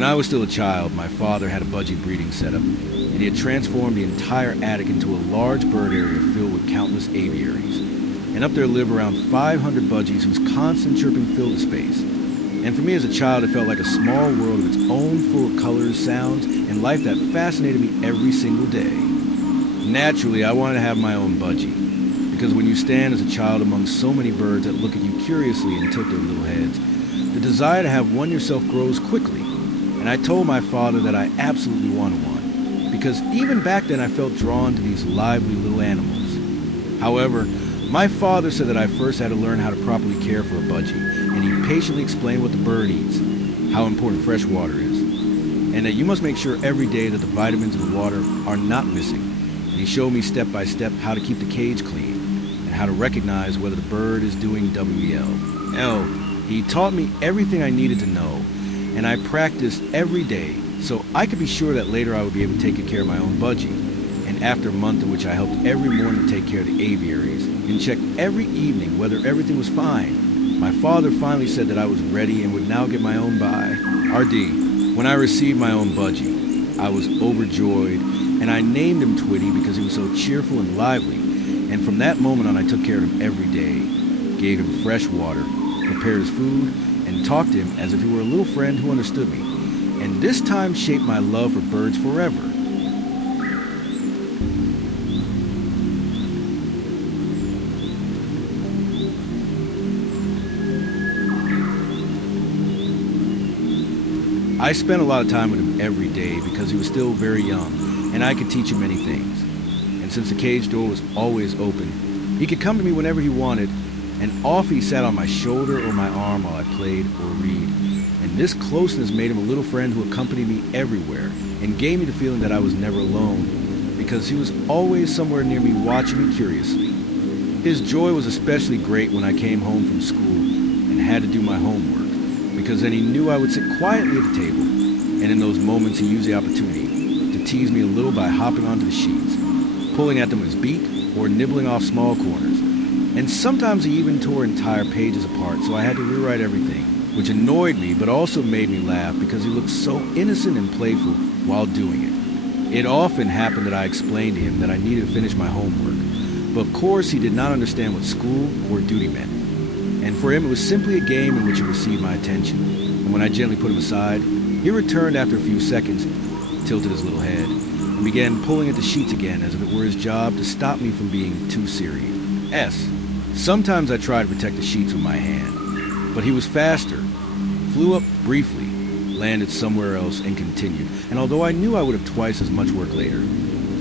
When I was still a child, my father had a budgie breeding setup, and he had transformed the entire attic into a large bird area filled with countless aviaries. And up there lived around 500 budgies whose constant chirping filled the space. And for me as a child, it felt like a small world of its own, full of colors, sounds, and life that fascinated me every single day. Naturally, I wanted to have my own budgie, because when you stand as a child among so many birds that look at you curiously and tilt their little heads, the desire to have one yourself grows quickly. And I told my father that I absolutely wanted one, because even back then I felt drawn to these lively little animals. However, my father said that I first had to learn how to properly care for a budgie, and he patiently explained what the bird eats, how important fresh water is, and that you must make sure every day that the vitamins in the water are not missing. And he showed me step by step how to keep the cage clean, and how to recognize whether the bird is doing WL. He taught me everything I needed to know, and I practiced every day so I could be sure that later I would be able to take good care of my own budgie. And after a month in which I helped every morning to take care of the aviaries and checked every evening whether everything was fine, my father finally said that I was ready and would now get my own bye. RD, when I received my own budgie, I was overjoyed, and I named him Twitty because he was so cheerful and lively. And from that moment on, I took care of him every day, gave him fresh water, prepared his food, and talked to him as if he were a little friend who understood me. And this time shaped my love for birds forever. I spent a lot of time with him every day because he was still very young, and I could teach him many things. And since the cage door was always open, he could come to me whenever he wanted, and off he sat on my shoulder or my arm while I played or read. And this closeness made him a little friend who accompanied me everywhere and gave me the feeling that I was never alone, because he was always somewhere near me watching me curiously. His joy was especially great when I came home from school and had to do my homework, because then he knew I would sit quietly at the table, and in those moments he used the opportunity to tease me a little by hopping onto the sheets, pulling at them with his beak, or nibbling off small corners. And sometimes he even tore entire pages apart, so I had to rewrite everything, which annoyed me but also made me laugh because he looked so innocent and playful while doing it. It often happened that I explained to him that I needed to finish my homework, but of course he did not understand what school or duty meant. And for him it was simply a game in which he received my attention, and when I gently put him aside, he returned after a few seconds, tilted his little head, and began pulling at the sheets again as if it were his job to stop me from being too serious. Sometimes I tried to protect the sheets with my hand, but he was faster, flew up briefly, landed somewhere else, and continued. And although I knew I would have twice as much work later,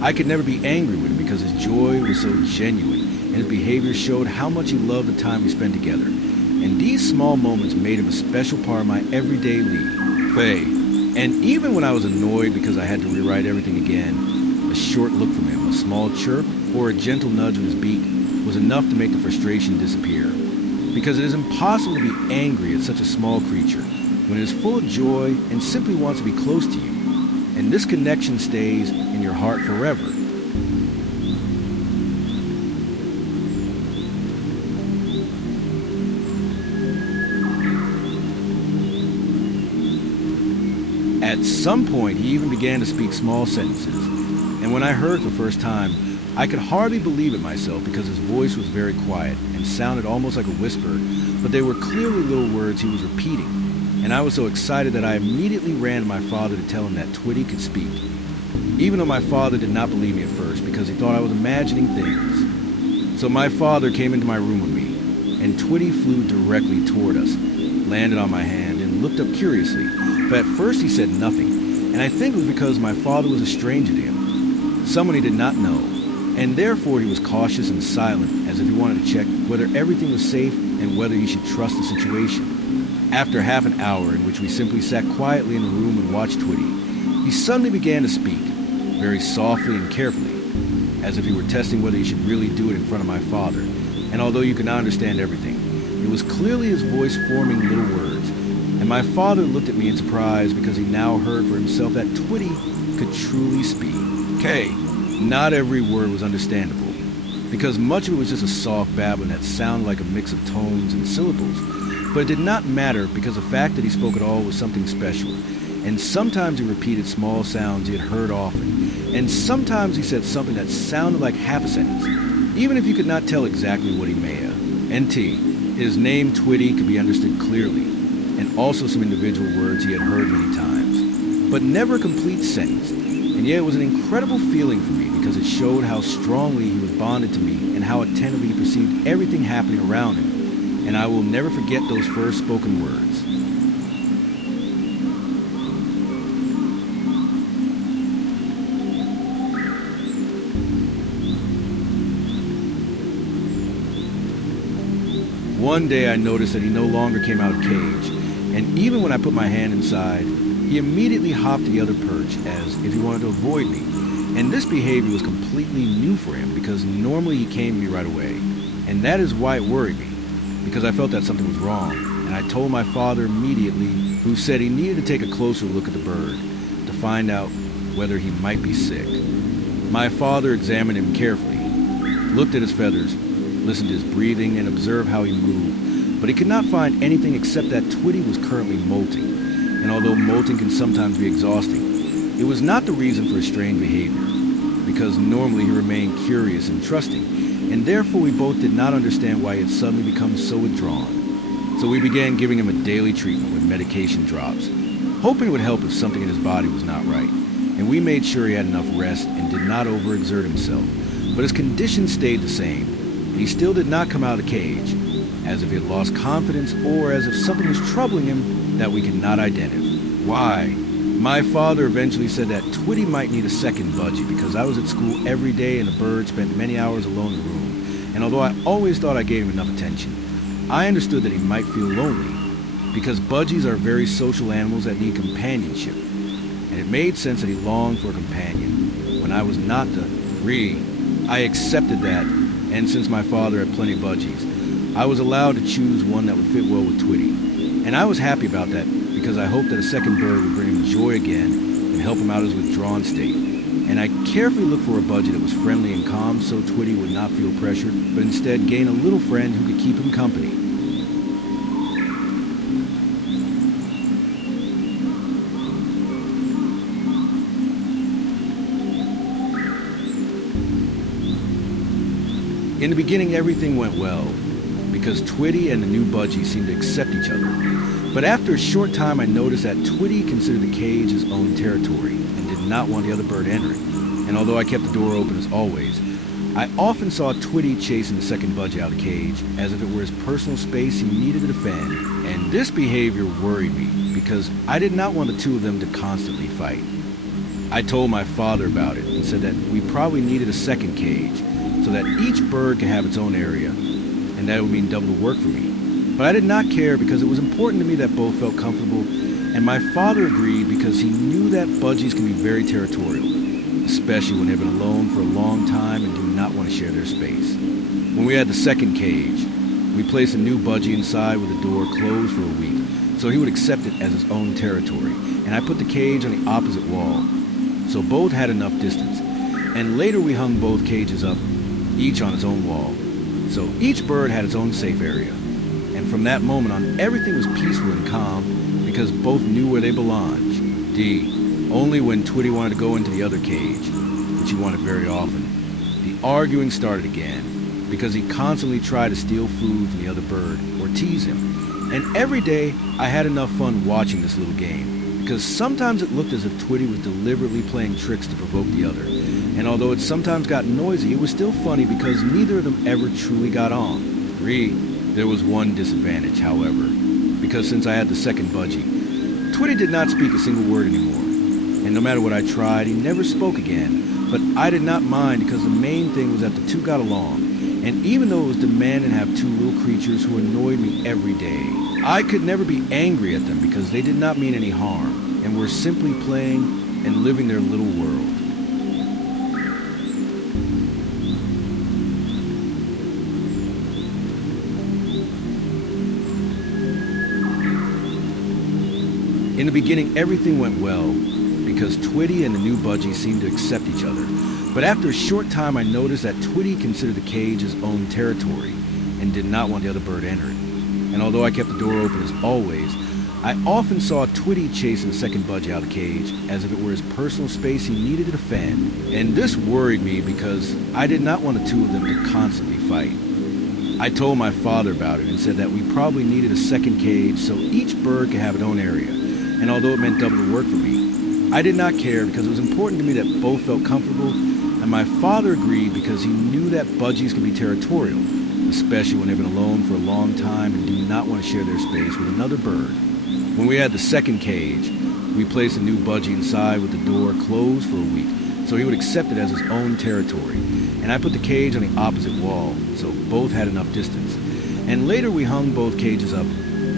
I could never be angry with him because his joy was so genuine, and his behavior showed how much he loved the time we spent together. And these small moments made him a special part of my everyday life. And even when I was annoyed because I had to rewrite everything again, a short look from him, a small chirp, or a gentle nudge with his beak was enough to make the frustration disappear. Because it is impossible to be angry at such a small creature when it is full of joy and simply wants to be close to you. And this connection stays in your heart forever. At some point, he even began to speak small sentences, and when I heard it the first time, I could hardly believe it myself because his voice was very quiet and sounded almost like a whisper, but they were clearly little words he was repeating, and I was so excited that I immediately ran to my father to tell him that Twitty could speak, even though my father did not believe me at first because he thought I was imagining things. So my father came into my room with me, and Twitty flew directly toward us, landed on my hand, and looked up curiously. But at first he said nothing, and I think it was because my father was a stranger to him, someone he did not know, and therefore he was cautious and silent, as if he wanted to check whether everything was safe and whether he should trust the situation. After half an hour in which we simply sat quietly in the room and watched Twitty, he suddenly began to speak, very softly and carefully, as if he were testing whether he should really do it in front of my father, and although you could not understand everything, it was clearly his voice forming little words. And my father looked at me in surprise because he now heard for himself that Twitty could truly speak. Not every word was understandable, because much of it was just a soft babbling that sounded like a mix of tones and syllables. But it did not matter because the fact that he spoke at all was something special, and sometimes he repeated small sounds he had heard often, and sometimes he said something that sounded like half a sentence, even if you could not tell exactly what he may have. NT, his name Twitty could be understood clearly, and also some individual words he had heard many times, but never a complete sentence. And yet it was an incredible feeling for me because it showed how strongly he was bonded to me and how attentively he perceived everything happening around him. And I will never forget those first spoken words. One day I noticed that he no longer came out of the cage, and even when I put my hand inside, he immediately hopped to the other perch as if he wanted to avoid me. And this behavior was completely new for him because normally he came to me right away. And that is why it worried me, because I felt that something was wrong. And I told my father immediately, who said he needed to take a closer look at the bird to find out whether he might be sick. My father examined him carefully, looked at his feathers, listened to his breathing, and observed how he moved. But he could not find anything except that Twitty was currently molting. And although molting can sometimes be exhausting, it was not the reason for his strange behavior, because normally he remained curious and trusting, and therefore we both did not understand why he had suddenly become so withdrawn. So we began giving him a daily treatment with medication drops, hoping it would help if something in his body was not right, and we made sure he had enough rest and did not overexert himself. But his condition stayed the same, and he still did not come out of the cage, as if he had lost confidence or as if something was troubling him that we could not identify. Why? My father eventually said that Twitty might need a second budgie because I was at school every day and the bird spent many hours alone in the room. And although I always thought I gave him enough attention, I understood that he might feel lonely because budgies are very social animals that need companionship. And it made sense that he longed for a companion when I was not the I accepted that, and since my father had plenty of budgies, I was allowed to choose one that would fit well with Twitty. And I was happy about that because I hoped that a second bird would bring him joy again and help him out of his withdrawn state. And I carefully looked for a budgie that was friendly and calm so Twitty would not feel pressured, but instead gain a little friend who could keep him company. In the beginning, everything went well, because Twitty and the new budgie seemed to accept each other. But after a short time, I noticed that Twitty considered the cage his own territory and did not want the other bird entering. And although I kept the door open as always, I often saw Twitty chasing the second budgie out of the cage as if it were his personal space he needed to defend. And this behavior worried me because I did not want the two of them to constantly fight. I told my father about it and said that we probably needed a second cage so that each bird could have its own area, and that would mean double the work for me. But I did not care because it was important to me that both felt comfortable, and my father agreed because he knew that budgies can be very territorial, especially when they've been alone for a long time and do not want to share their space. When we had the second cage, we placed a new budgie inside with the door closed for a week, so he would accept it as his own territory, and I put the cage on the opposite wall, so both had enough distance. And later we hung both cages up, each on its own wall, so each bird had its own safe area. And from that moment on, everything was peaceful and calm because both knew where they belonged. Only when Twitty wanted to go into the other cage, which he wanted very often, the arguing started again because he constantly tried to steal food from the other bird or tease him. And every day I had enough fun watching this little game because sometimes it looked as if Twitty was deliberately playing tricks to provoke the other. And although it sometimes got noisy, it was still funny because neither of them ever truly got on. There was one disadvantage, however, because since I had the second budgie, Twitty did not speak a single word anymore. And no matter what I tried, he never spoke again. But I did not mind because the main thing was that the two got along. And even though it was demanding to have two little creatures who annoyed me every day, I could never be angry at them because they did not mean any harm and were simply playing and living their little world. In the beginning, everything went well because Twitty and the new budgie seemed to accept each other. But after a short time, I noticed that Twitty considered the cage his own territory and did not want the other bird entering. And although I kept the door open as always, I often saw Twitty chasing the second budgie out of the cage as if it were his personal space he needed to defend. And this worried me because I did not want the two of them to constantly fight. I told my father about it and said that we probably needed a second cage so each bird could have its own area. And although it meant double the work for me, I did not care because it was important to me that both felt comfortable, and my father agreed because he knew that budgies can be territorial, especially when they've been alone for a long time and do not want to share their space with another bird. When we had the second cage, we placed a new budgie inside with the door closed for a week, so he would accept it as his own territory. And I put the cage on the opposite wall, so both had enough distance. And later we hung both cages up,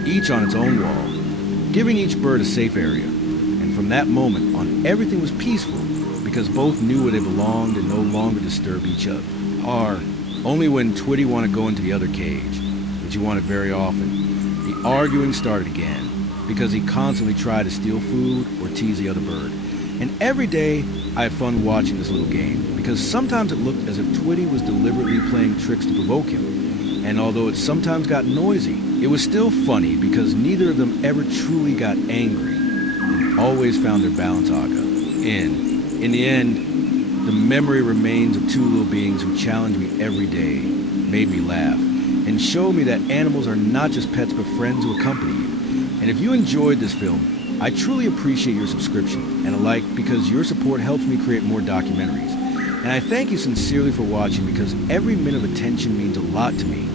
each on its own wall, giving each bird a safe area. And from that moment on, everything was peaceful, because both knew where they belonged and no longer disturbed each other. Or only when Twitty wanted to go into the other cage, which he wanted very often, the arguing started again, because he constantly tried to steal food or tease the other bird. And every day, I had fun watching this little game, because sometimes it looked as if Twitty was deliberately playing tricks to provoke him. And although it sometimes got noisy, it was still funny because neither of them ever truly got angry and always found their balance aga. In the end, the memory remains of two little beings who challenged me every day, made me laugh, and showed me that animals are not just pets but friends who accompany you. And if you enjoyed this film, I truly appreciate your subscription and a like because your support helps me create more documentaries. And I thank you sincerely for watching because every minute of attention means a lot to me.